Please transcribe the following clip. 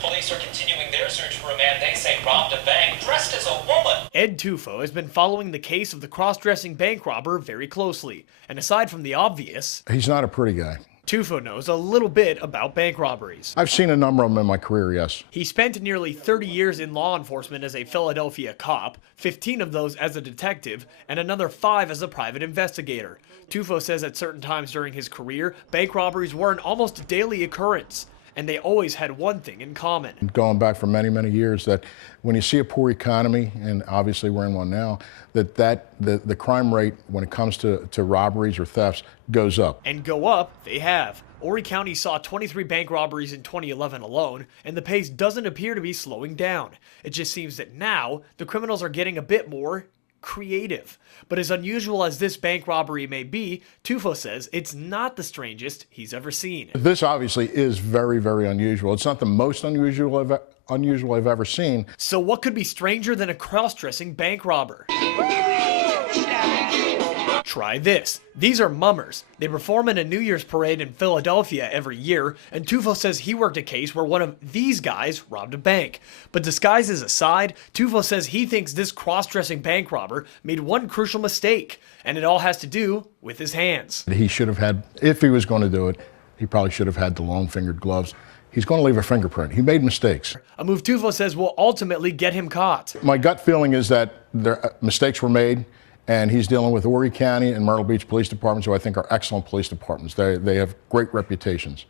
Police are continuing their search for a man they say robbed a bank dressed as a woman. Ed Tufo has been following the case of the cross-dressing bank robber very closely, and aside from the obvious, He's not a pretty guy. Tufo knows a little bit about bank robberies. I've seen a number of them in my career, yes. He spent nearly 30 years in law enforcement as a Philadelphia cop, 15 of those as a detective, and another 5 as a private investigator. Tufo says at certain times during his career, bank robberies were an almost daily occurrence, and they always had one thing in common. Going back for many, many years, that when you see a poor economy, and obviously we're in one now, the crime rate when it comes to robberies or thefts goes up. And go up, they have. Horry County saw 23 bank robberies in 2011 alone, and the pace doesn't appear to be slowing down. It just seems that now, the criminals are getting a bit more creative. But as unusual as this bank robbery may be, Tufo says it's not the strangest he's ever seen. This obviously is very, very unusual. It's not the most unusual I've ever seen. So what could be stranger than a cross-dressing bank robber? Try this. These are mummers. They perform in a New Year's parade in Philadelphia every year, and Tufo says he worked a case where one of these guys robbed a bank. But disguises aside, Tufo says he thinks this cross-dressing bank robber made one crucial mistake, and it all has to do with his hands. He should have had, if he was going to do it, he probably should have had the long-fingered gloves. He's going to leave a fingerprint. He made mistakes. A move Tufo says will ultimately get him caught. My gut feeling is that mistakes were made, and he's dealing with Horry County and Myrtle Beach police departments, who I think are excellent police departments. They have great reputations.